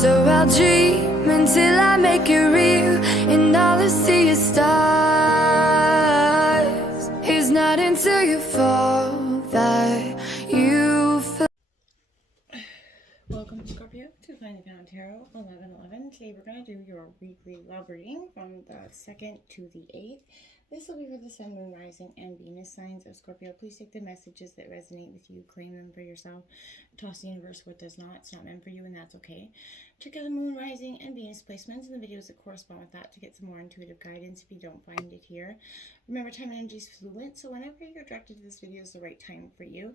So I'll dream until I make it real, and all I see is stars. It's not until you fall that you feel. Welcome, Scorpio, to Find the Pound Tarot 1111. Today we're going to do your weekly love reading from the 2nd to the 8th. This will be for the Sun, Moon, Rising, and Venus signs of Scorpio. Please take the messages that resonate with you, claim them for yourself. Toss the universe what does not. It's not meant for you, and that's okay. Check out the Moon, Rising, and Venus placements and the videos that correspond with that to get some more intuitive guidance if you don't find it here. Remember, time and energy is fluid, so whenever you're directed to this video is the right time for you.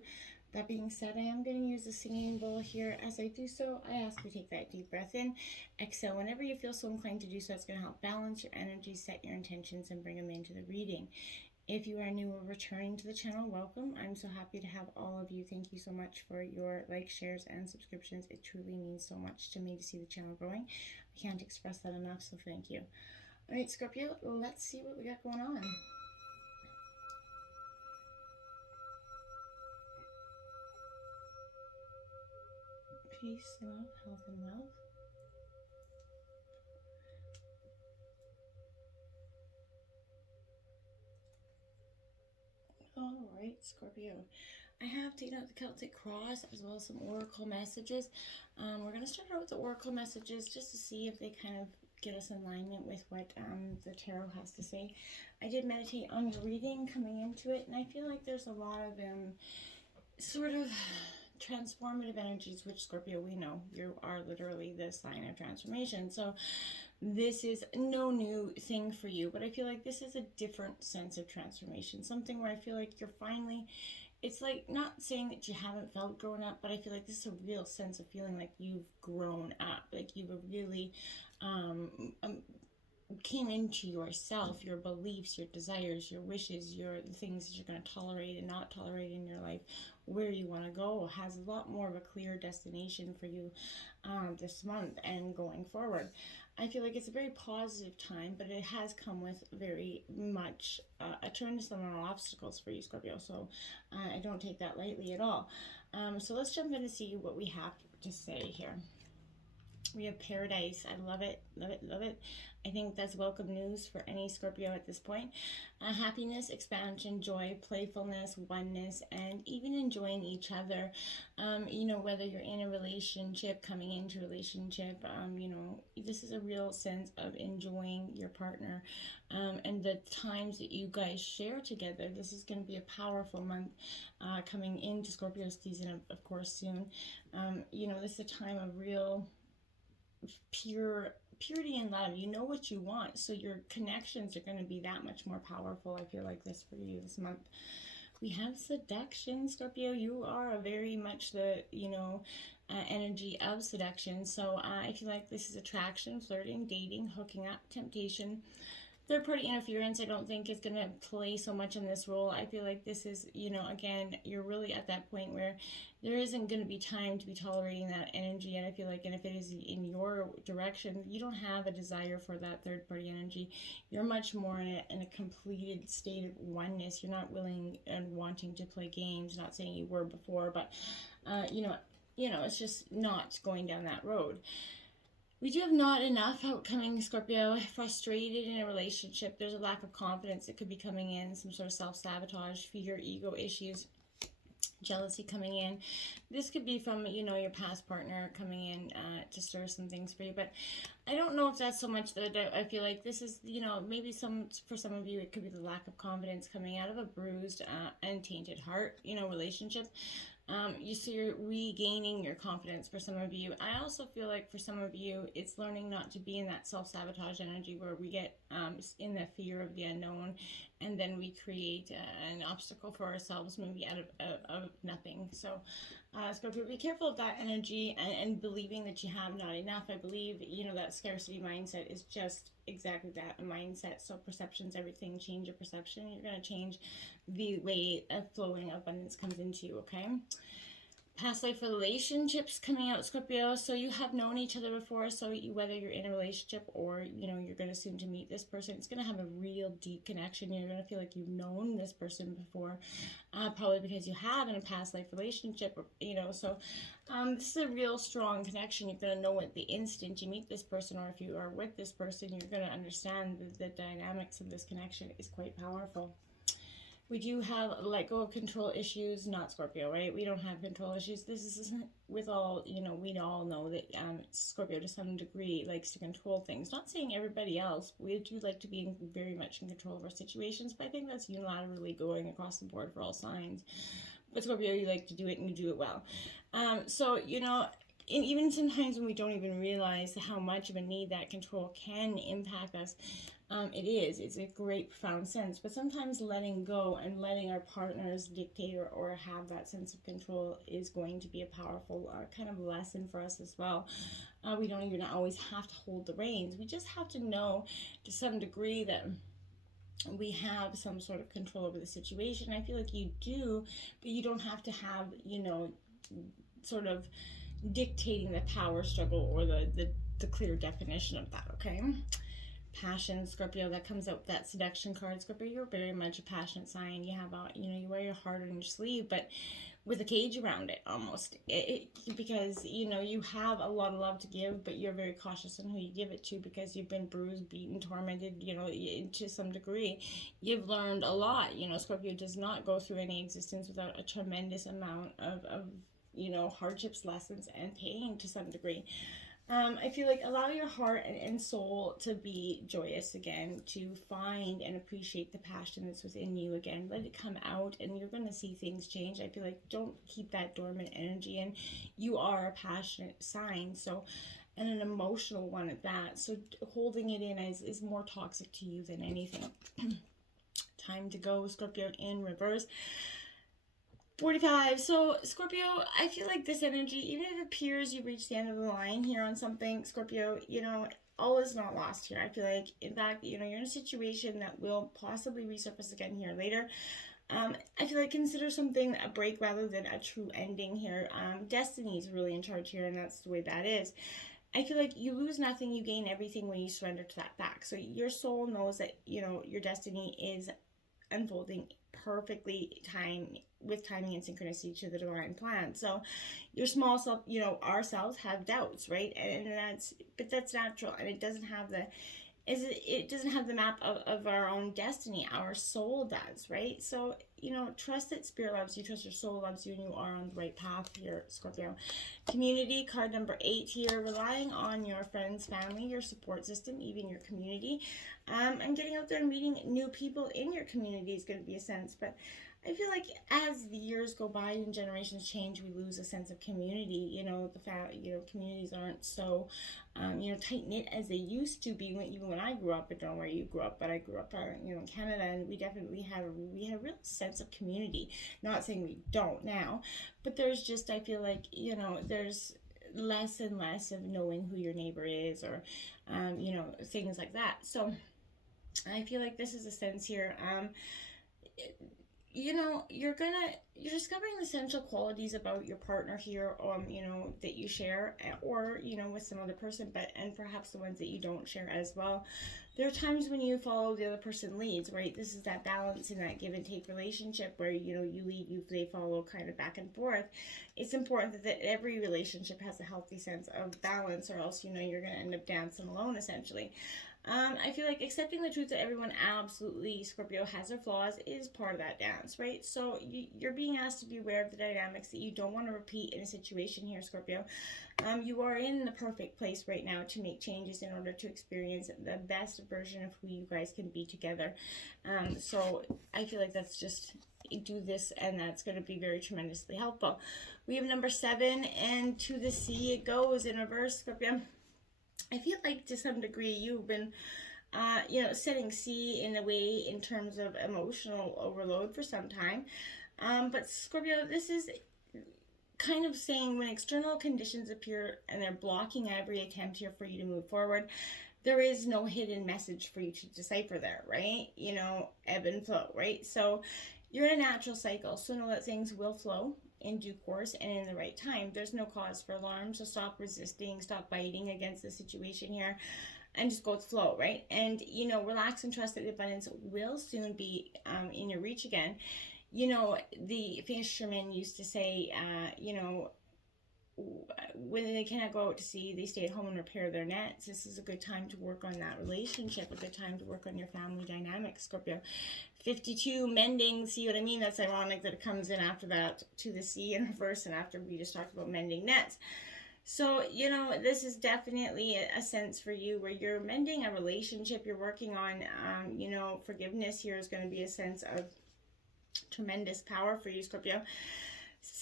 That being said, I am going to use the singing bowl here. As I do so, I ask you to take that deep breath in. Exhale whenever you feel so inclined to do so. It's going to help balance your energy, set your intentions, and bring them into the reading. If you are new or returning to the channel, welcome. I'm so happy to have all of you. Thank you so much for your likes, shares, and subscriptions. It truly means so much to me to see the channel growing. I can't express that enough, so thank you. All right, Scorpio, let's see what we got going on. Peace, love, health, and wealth. Alright, Scorpio. I have taken out the Celtic Cross as well as some oracle messages. We're going to start out with the oracle messages just to see if they kind of get us in alignment with what the tarot has to say. I did meditate on your reading coming into it, and I feel like there's a lot of sort of transformative energies, which Scorpio, we know you are literally the sign of transformation. So this is no new thing for you, but I feel like this is a different sense of transformation, something where I feel like you're finally, it's like not saying that you haven't felt grown up, but I feel like this is a real sense of feeling like you've grown up, like you've really came into yourself, your beliefs, your desires, your wishes, the things that you're going to tolerate and not tolerate in your life, where you want to go, has a lot more of a clear destination for you this month and going forward. I feel like it's a very positive time, but it has come with very much a tremendous amount of obstacles for you, Scorpio. So I don't take that lightly at all. So let's jump in to see what we have to say here. We have Paradise. I love it, love it, love it. I think that's welcome news for any Scorpio at this point. Happiness, expansion, joy, playfulness, oneness, and even enjoying each other. You know, whether you're in a relationship, coming into a relationship, you know, this is a real sense of enjoying your partner and the times that you guys share together. This is going to be a powerful month coming into Scorpio season, of course, soon. You know, this is a time of real purity and love. You know what you want, so your connections are going to be that much more powerful. I feel like this for you this month. We have Seduction, Scorpio. You are very much the energy of seduction. So I feel like this is attraction, flirting, dating, hooking up, temptation. Third-party interference, I don't think is going to play so much in this role. I feel like this is, you know, again, you're really at that point where there isn't going to be time to be tolerating that energy. And I feel like, and if it is in your direction, you don't have a desire for that third-party energy. You're much more in a completed state of oneness. You're not willing and wanting to play games. Not saying you were before, but, you know, it's just not going down that road. We do have not enough outcoming, Scorpio. Frustrated in a relationship. There's a lack of confidence that could be coming in. Some sort of self-sabotage, fear, ego issues, jealousy coming in. This could be from, you know, your past partner coming in to stir some things for you. But I don't know if that's so much that I feel like this is, you know, maybe for some of you, it could be the lack of confidence coming out of a bruised and tainted heart, you know, relationship. You're regaining your confidence for some of you. I also feel like for some of you, it's learning not to be in that self-sabotage energy where we get in the fear of the unknown, and then we create an obstacle for ourselves, maybe out of nothing. So, Scorpio, be careful of that energy and believing that you have not enough. I believe, you know, that scarcity mindset is just exactly that, a mindset. So perception's everything. Change your perception. You're going to change the way of flowing abundance comes into you, okay? Past life relationships coming out, Scorpio. So you have known each other before. So whether you're in a relationship or, you're going to soon to meet this person, it's going to have a real deep connection. You're going to feel like you've known this person before, probably because you have in a past life relationship, so this is a real strong connection. You're going to know it the instant you meet this person, or if you are with this person, you're going to understand the dynamics of this connection is quite powerful. We do have let go of control issues, not Scorpio, right? We don't have control issues. This is with all, we all know that Scorpio to some degree likes to control things. Not saying everybody else. We do like to be very much in control of our situations, but I think that's unilaterally going across the board for all signs. But Scorpio, you like to do it and you do it well. So, even sometimes when we don't even realize how much of a need that control can impact us, it's a great profound sense. But sometimes letting go and letting our partners dictate or have that sense of control is going to be a powerful kind of lesson for us as well. We don't even always have to hold the reins. We just have to know to some degree that we have some sort of control over the situation. I feel like you do, but you don't have to have, sort of dictating the power struggle or the clear definition of that, okay? Passion, Scorpio, that comes out with that seduction card. Scorpio, you're very much a passionate sign. You have you wear your heart on your sleeve, but with a cage around it almost, because you have a lot of love to give, but you're very cautious on who you give it to because you've been bruised, beaten, tormented, to some degree. You've learned a lot. Scorpio does not go through any existence without a tremendous amount of hardships, lessons, and pain to some degree. I feel like allow your heart and soul to be joyous again, to find and appreciate the passion that's within you again. Let it come out and you're going to see things change. I feel like don't keep that dormant energy in. You are a passionate sign, and an emotional one at that. So holding it in is more toxic to you than anything. Time to go, Scorpio, in reverse. 45. So Scorpio, I feel like this energy, even if it appears you've reached the end of the line here on something, Scorpio, all is not lost here. I feel like, in fact, you're in a situation that will possibly resurface again here later. I feel like consider something a break rather than a true ending here. Destiny is really in charge here, and that's the way that is. I feel like you lose nothing, you gain everything when you surrender to that fact. So your soul knows that, your destiny is unfolding perfectly with timing and synchronicity to the divine plan. So your small self, ourselves have doubts, right? And that's natural, and it doesn't have the map of our own destiny. Our soul does, right? So trust that spirit loves you, trust your soul loves you, and you are on the right path here, Scorpio. Community, card number 8 here, relying on your friends, family, your support system, even your community, and getting out there and meeting new people in your community is going to be a sense. But I feel like as the years go by and generations change, we lose a sense of community. The fact, communities aren't so, tight-knit as they used to be. Even when I grew up, I don't know where you grew up, but I grew up, in Canada, and we definitely had a real sense of community. Not saying we don't now, but there's just, I feel like, there's less and less of knowing who your neighbor is, or, things like that. So I feel like this is a sense here. You're discovering the essential qualities about your partner here, that you share, or, with some other person, and perhaps the ones that you don't share as well. There are times when you follow the other person leads, right? This is that balance in that give and take relationship where, you lead, they follow, kind of back and forth. It's important that every relationship has a healthy sense of balance, or else, you're going to end up dancing alone, essentially. I feel like accepting the truth that everyone absolutely, Scorpio, has their flaws is part of that dance, right? So you're being asked to be aware of the dynamics that you don't want to repeat in a situation here, Scorpio. You are in the perfect place right now to make changes in order to experience the best version of who you guys can be together. So I feel like that's just, do this, and that's going to be very tremendously helpful. We have number 7, and to the sea it goes in reverse, Scorpio. I feel like to some degree you've been, setting C in a way in terms of emotional overload for some time. But Scorpio, this is kind of saying when external conditions appear and they're blocking every attempt here for you to move forward, there is no hidden message for you to decipher there, right? Ebb and flow, right? So you're in a natural cycle, so know that things will flow. in due course and in the right time. There's no cause for alarm, so stop resisting, stop biting against the situation here, and just go with the flow, right? And, relax and trust that the abundance will soon be in your reach again. The fishermen used to say, when they cannot go out to sea, they stay at home and repair their nets. This is a good time to work on that relationship, a good time to work on your family dynamic, Scorpio. 52, mending, see what I mean? That's ironic that it comes in after that to the sea in reverse, and after we just talked about mending nets. So, this is definitely a sense for you where you're mending a relationship, you're working on, forgiveness here is going to be a sense of tremendous power for you, Scorpio.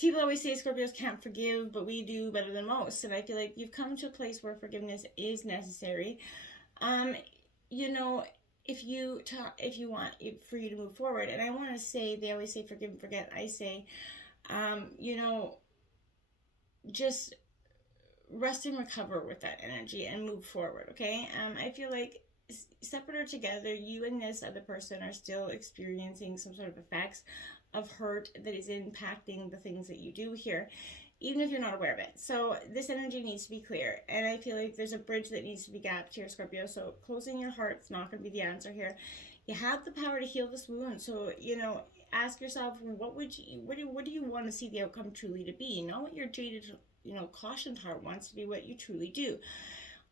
People always say Scorpios can't forgive, but we do better than most. And I feel like you've come to a place where forgiveness is necessary. If you want for you to move forward, and I want to say, they always say forgive and forget. I say, just rest and recover with that energy and move forward, okay? I feel like separate or together, you and this other person are still experiencing some sort of effects of hurt that is impacting the things that you do here, even if you're not aware of it. So this energy needs to be clear, and I feel like there's a bridge that needs to be gapped here, Scorpio. So closing your heart's not going to be the answer here. You have the power to heal this wound. So ask yourself, what do you want to see the outcome truly to be? Not what your jaded cautioned heart wants to be, what you truly do.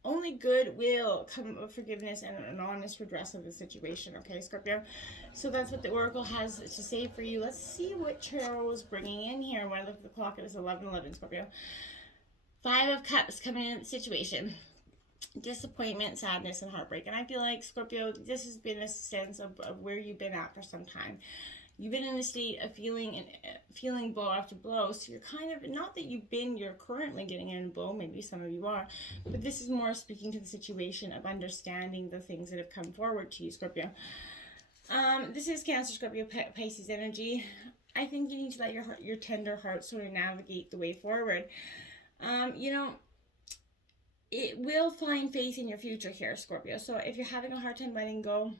Only good will come of forgiveness and an honest redress of the situation, okay, Scorpio? So that's what the Oracle has to say for you. Let's see what Tarot is bringing in here. When I look at the clock, it was 11:11, Scorpio. 5 of Cups coming in at the situation. Disappointment, sadness, and heartbreak. And I feel like, Scorpio, this has been a sense of where you've been at for some time. You've been in a state of feeling blow after blow. So you're kind of, not that you're currently getting in a blow, maybe some of you are, but this is more speaking to the situation of understanding the things that have come forward to you, Scorpio. This is Cancer, Scorpio, Pisces energy. I think you need to let your tender heart sort of navigate the way forward. It will find faith in your future here, Scorpio. So if you're having a hard time letting go,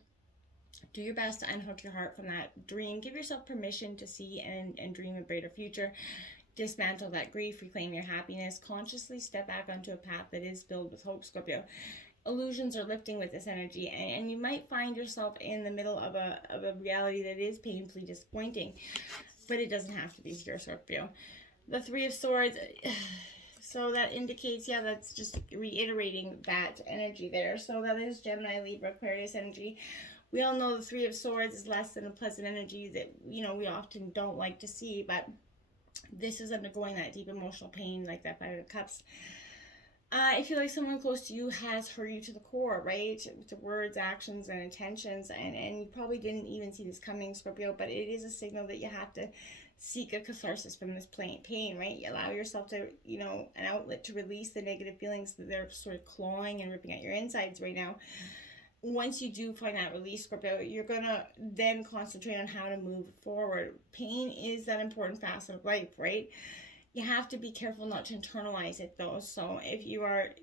do your best to unhook your heart from that dream. Give yourself permission to see and dream a brighter future. Dismantle that grief, reclaim your happiness. Consciously step back onto a path that is filled with hope, Scorpio. Illusions are lifting with this energy, and you might find yourself in the middle of a reality that is painfully disappointing, but it doesn't have to be here, Scorpio. The 3 of Swords, so that indicates, that's just reiterating that energy there. So that is Gemini, Libra, Aquarius energy. We all know the 3 of Swords is less than a pleasant energy that, we often don't like to see, but this is undergoing that deep emotional pain, like that 5 of Cups. I feel like someone close to you has hurt you to the core, right? With the words, actions, and intentions, and you probably didn't even see this coming, Scorpio, but it is a signal that you have to seek a catharsis from this pain, right? You allow yourself to, an outlet to release the negative feelings that they're sort of clawing and ripping at your insides right now. Once you do find that release, Scorpio, you're going to then concentrate on how to move forward. Pain is that important facet of life, right? You have to be careful not to internalize it, though. So if you are,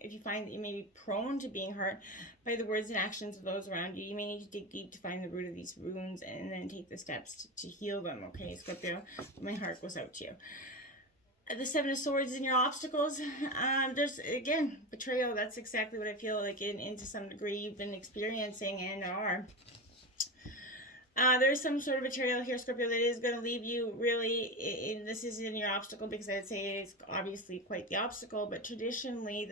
if you find that you may be prone to being hurt by the words and actions of those around you, you may need to dig deep to find the root of these wounds and then take the steps to heal them, okay, Scorpio? My heart goes out to you. The 7 of Swords in your obstacles. There's, again, betrayal. That's exactly what I feel like to some degree you've been experiencing and are. There's some sort of betrayal here, Scorpio, that is going to leave you really, this is in your obstacle, because I'd say it's obviously quite the obstacle, but traditionally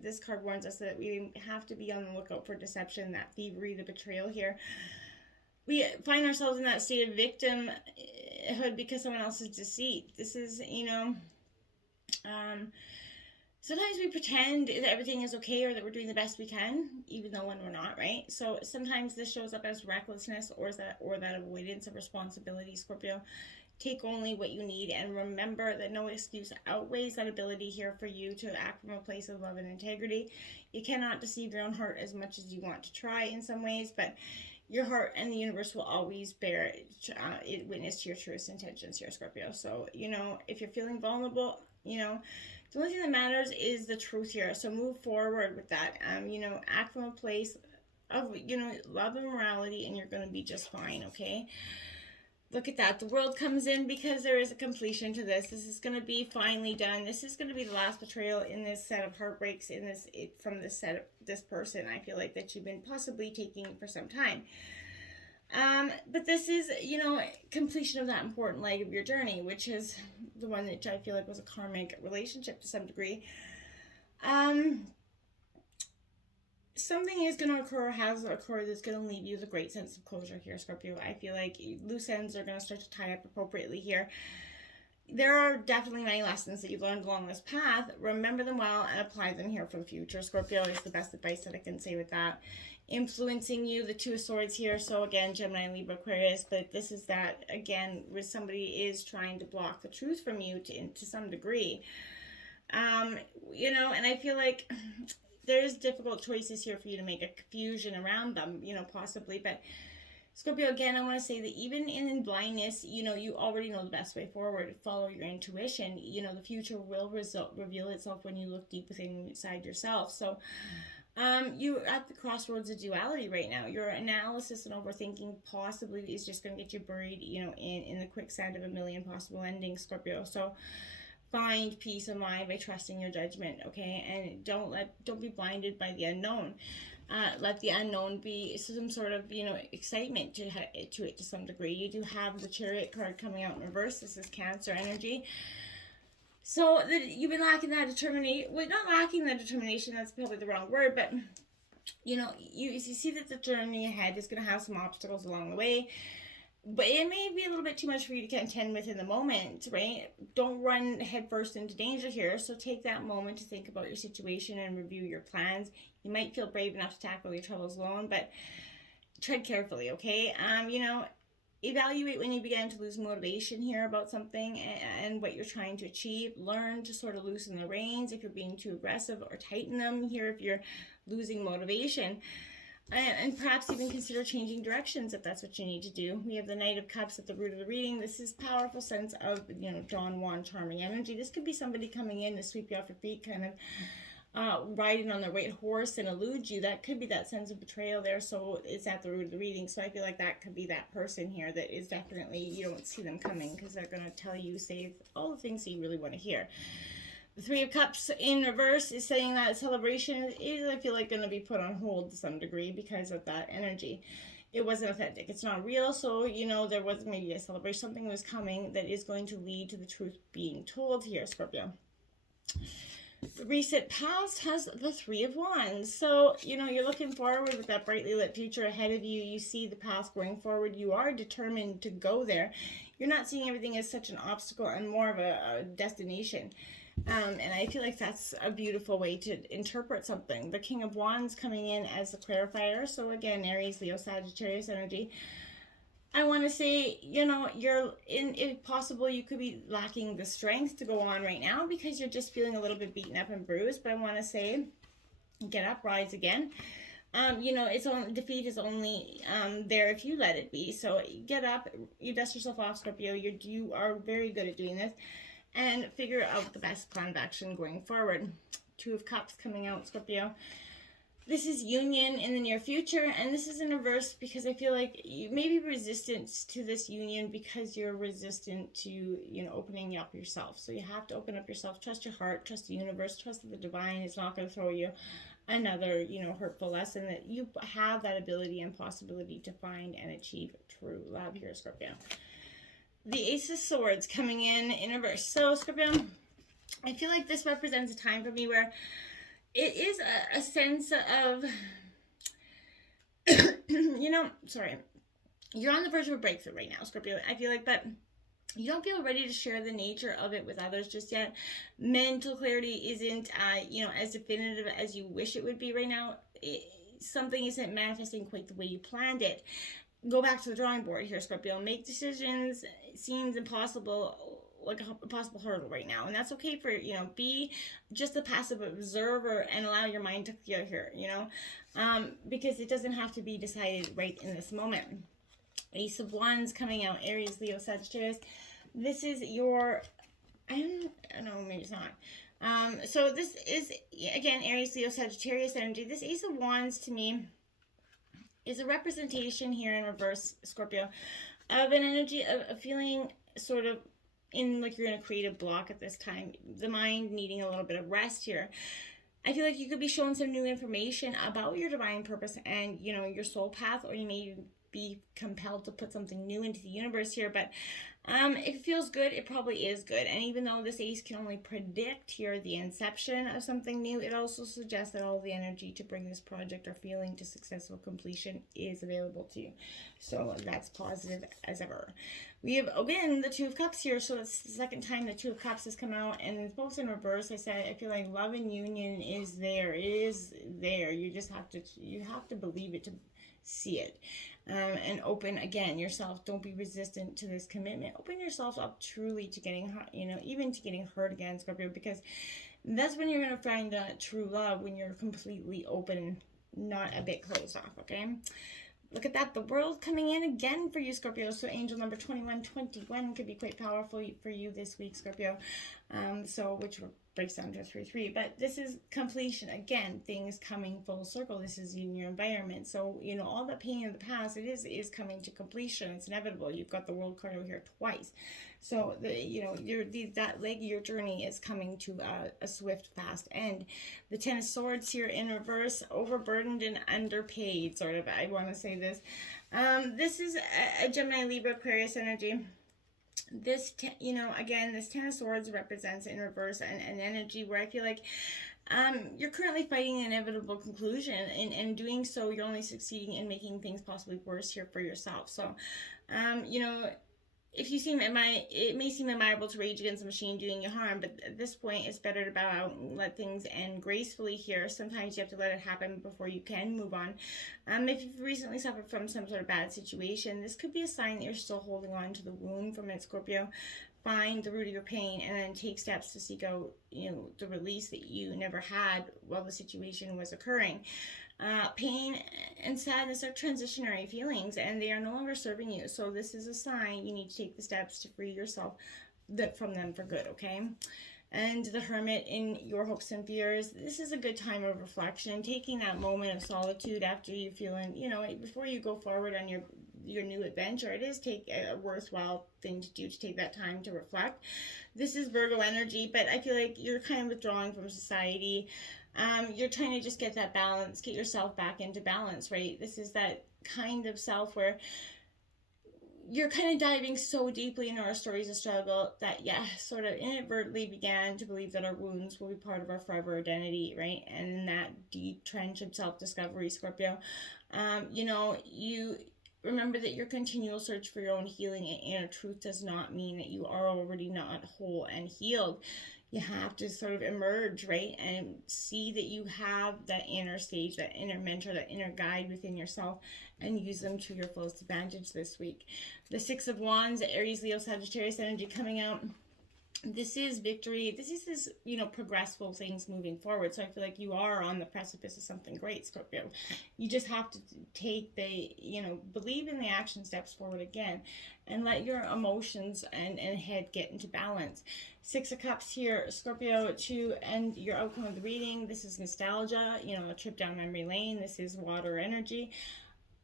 this card warns us that we have to be on the lookout for deception, that thievery, the betrayal here. We find ourselves in that state of victimhood because someone else's deceit. This is, sometimes we pretend that everything is okay or that we're doing the best we can, even though when we're not, right? So sometimes this shows up as recklessness or that avoidance of responsibility, Scorpio. Take only what you need, and remember that no excuse outweighs that ability here for you to act from a place of love and integrity. You cannot deceive your own heart as much as you want to try in some ways, but your heart and the universe will always bear witness to your truest intentions here, Scorpio. So, if you're feeling vulnerable, the only thing that matters is the truth here. So move forward with that. Act from a place of, love and morality, and you're going to be just fine, okay? Look at that. The world comes in because there is a completion to this. This is going to be finally done. This is going to be the last betrayal in this set of heartbreaks from this set of this person. I feel like that you've been possibly taking for some time. But this is, completion of that important leg of your journey, which is the one that I feel like was a karmic relationship to some degree. Something is going to occur, has occurred, that's going to leave you with a great sense of closure here, Scorpio. I feel like loose ends are going to start to tie up appropriately here. There are definitely many lessons that you've learned along this path. Remember them well and apply them here for the future. Scorpio is the best advice that I can say with that. Influencing you, the Two of Swords here. So again, Gemini, Libra, Aquarius. But this is that, again, where somebody is trying to block the truth from you to some degree. And I feel like there's difficult choices here for you to make a confusion around them, possibly. But Scorpio, again, I want to say that even in blindness, you already know the best way forward. Follow your intuition. The future will reveal itself when you look deep inside yourself. So you're at the crossroads of duality right now. Your analysis and overthinking possibly is just going to get you buried, in the quicksand of a million possible endings, Scorpio. So find peace of mind by trusting your judgment, okay? And don't be blinded by the unknown. Let the unknown be some sort of, excitement to it to some degree. You do have the Chariot card coming out in reverse. This is Cancer energy. So you've been lacking that determination. Well, not lacking that determination, that's probably the wrong word, but, you see that the journey ahead is going to have some obstacles along the way. But it may be a little bit too much for you to contend with in the moment, right? Don't run headfirst into danger here. So take that moment to think about your situation and review your plans. You might feel brave enough to tackle your troubles alone, but tread carefully, okay? Evaluate when you begin to lose motivation here about something and what you're trying to achieve. Learn to sort of loosen the reins if you're being too aggressive, or tighten them here if you're losing motivation. And perhaps even consider changing directions if that's what you need to do. We have the Knight of Cups at the root of the reading. This is powerful sense of, Don Juan charming energy. This could be somebody coming in to sweep you off your feet, kind of riding on their white horse and elude you. That could be that sense of betrayal there. So it's at the root of the reading. So I feel like that could be that person here that is definitely, you don't see them coming because they're going to tell you, say all the things that you really want to hear. The Three of Cups in reverse is saying that celebration is, I feel like, going to be put on hold to some degree because of that energy. It wasn't authentic. It's not real. So, there was maybe a celebration. Something was coming that is going to lead to the truth being told here, Scorpio. The recent past has the Three of Wands. So, you're looking forward with that brightly lit future ahead of you. You see the path going forward. You are determined to go there. You're not seeing everything as such an obstacle and more of a destination. And I feel like that's a beautiful way to interpret something. The King of Wands coming in as the clarifier. So again, Aries, Leo, Sagittarius energy. I want to say, if possible, you could be lacking the strength to go on right now because you're just feeling a little bit beaten up and bruised. But I want to say, get up, rise again. Defeat is only there if you let it be. So get up, you dust yourself off, Scorpio. You are very good at doing this. And figure out the best plan of action going forward. Two of Cups coming out, Scorpio. This is union in the near future, and this is in reverse because I feel like you may be resistant to this union because you're resistant to, opening up yourself. So you have to open up yourself, trust your heart, trust the universe, trust that the divine is not going to throw you another, hurtful lesson, that you have that ability and possibility to find and achieve true love here, Scorpio. The Ace of Swords coming in reverse. So, Scorpio, I feel like this represents a time for me where it is a sense of, you're on the verge of a breakthrough right now, Scorpio. I feel like, but you don't feel ready to share the nature of it with others just yet. Mental clarity isn't, as definitive as you wish it would be right now. Something isn't manifesting quite the way you planned it. Go back to the drawing board here, Scorpio. Make decisions. It seems impossible, like a possible hurdle right now. And that's okay for, be just a passive observer and allow your mind to clear here, because it doesn't have to be decided right in this moment. Ace of Wands coming out, Aries, Leo, Sagittarius. This is your, I don't know, maybe it's not. So this is, again, Aries, Leo, Sagittarius energy. This Ace of Wands to me is a representation here in reverse, Scorpio, of an energy of feeling sort of in like you're in a creative block at this time. The mind needing a little bit of rest here. I feel like you could be shown some new information about your divine purpose and, you know, your soul path, or you may be compelled to put something new into the universe here. But if it feels good, it probably is good. And even though this ace can only predict here the inception of something new, it also suggests that all the energy to bring this project or feeling to successful completion is available to you. So that's positive as ever. We have, again, the Two of Cups here. So it's the second time the Two of Cups has come out, and it's both in reverse. I said I feel like love and union is there. It is there. You just have to believe it to see it. And open, again, yourself. Don't be resistant to this commitment. Open yourself up truly to getting, you know, even to getting hurt again, Scorpio, because that's when you're going to find true love, when you're completely open, not a bit closed off, okay? Look at that, the world coming in again for you, Scorpio. So angel number 2121 could be quite powerful for you this week, Scorpio. Which breaks down to 3-3. But this is completion. Again, things coming full circle. This is in your environment. So, you know, all the pain in the past, it is coming to completion. It's inevitable. You've got the world card over here twice. So, that leg of your journey is coming to a swift, fast end. The Ten of Swords here in reverse, overburdened and underpaid, sort of. I want to say this. This is a Gemini, Libra, Aquarius energy. This, again, this Ten of Swords represents in reverse an energy where I feel like you're currently fighting an inevitable conclusion, and doing so, you're only succeeding in making things possibly worse here for yourself. So, if you seem it may seem admirable to rage against the machine doing you harm, but at this point, it's better to bow out and let things end gracefully here. Sometimes you have to let it happen before you can move on. If you've recently suffered from some sort of bad situation, this could be a sign that you're still holding on to the wound from it, Scorpio. Find the root of your pain and then take steps to seek out, the release that you never had while the situation was occurring. Pain and sadness are transitionary feelings, and they are no longer serving you. So this is a sign you need to take the steps to free yourself from them for good, okay? And the Hermit in your hopes and fears. This is a good time of reflection, taking that moment of solitude after you feeling, before you go forward on your new adventure. It is a worthwhile thing to do, to take that time to reflect. This is Virgo energy, but I feel like you're kind of withdrawing from society. You're trying to just get that balance, get yourself back into balance, right? This is that kind of self where you're kind of diving so deeply into our stories of struggle that, sort of inadvertently began to believe that our wounds will be part of our forever identity, right? And in that deep trench of self-discovery, Scorpio, you remember that your continual search for your own healing and inner truth does not mean that you are already not whole and healed. You have to sort of emerge, right, and see that you have that inner sage, that inner mentor, that inner guide within yourself, and use them to your fullest advantage this week. The Six of Wands, Aries, Leo, Sagittarius energy coming out. This is victory. This is progressful things moving forward. So I feel like you are on the precipice of something great, Scorpio. You just have to take believe in the action steps forward again, and let your emotions and head get into balance. Six of Cups here, Scorpio, to end your outcome of the reading. This is nostalgia, a trip down memory lane. This is water energy.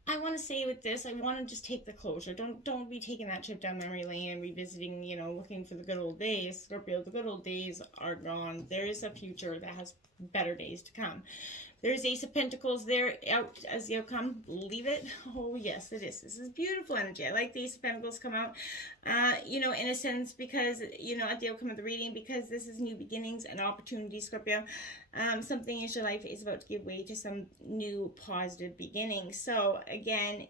I want to say with this, I want to just take the closure. Don't be taking that trip down memory lane and revisiting, looking for the good old days. Scorpio, the good old days are gone. There is a future that has better days to come. There's Ace of Pentacles there out as the outcome. Leave it. Oh, yes, it is. This is beautiful energy. I like the Ace of Pentacles come out, in a sense, because, at the outcome of the reading, because this is new beginnings and opportunities, Scorpio. Something in your life is about to give way to some new positive beginnings. So, again,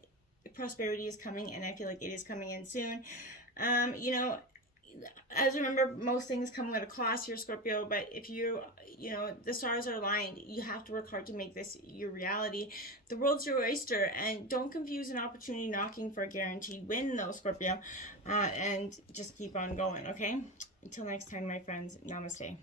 prosperity is coming, and I feel like it is coming in soon. As remember, most things come at a cost here, Scorpio, but if the stars are aligned, you have to work hard to make this your reality. The world's your oyster, and don't confuse an opportunity knocking for a guaranteed win, though, Scorpio, and just keep on going, okay? Until next time, my friends, namaste.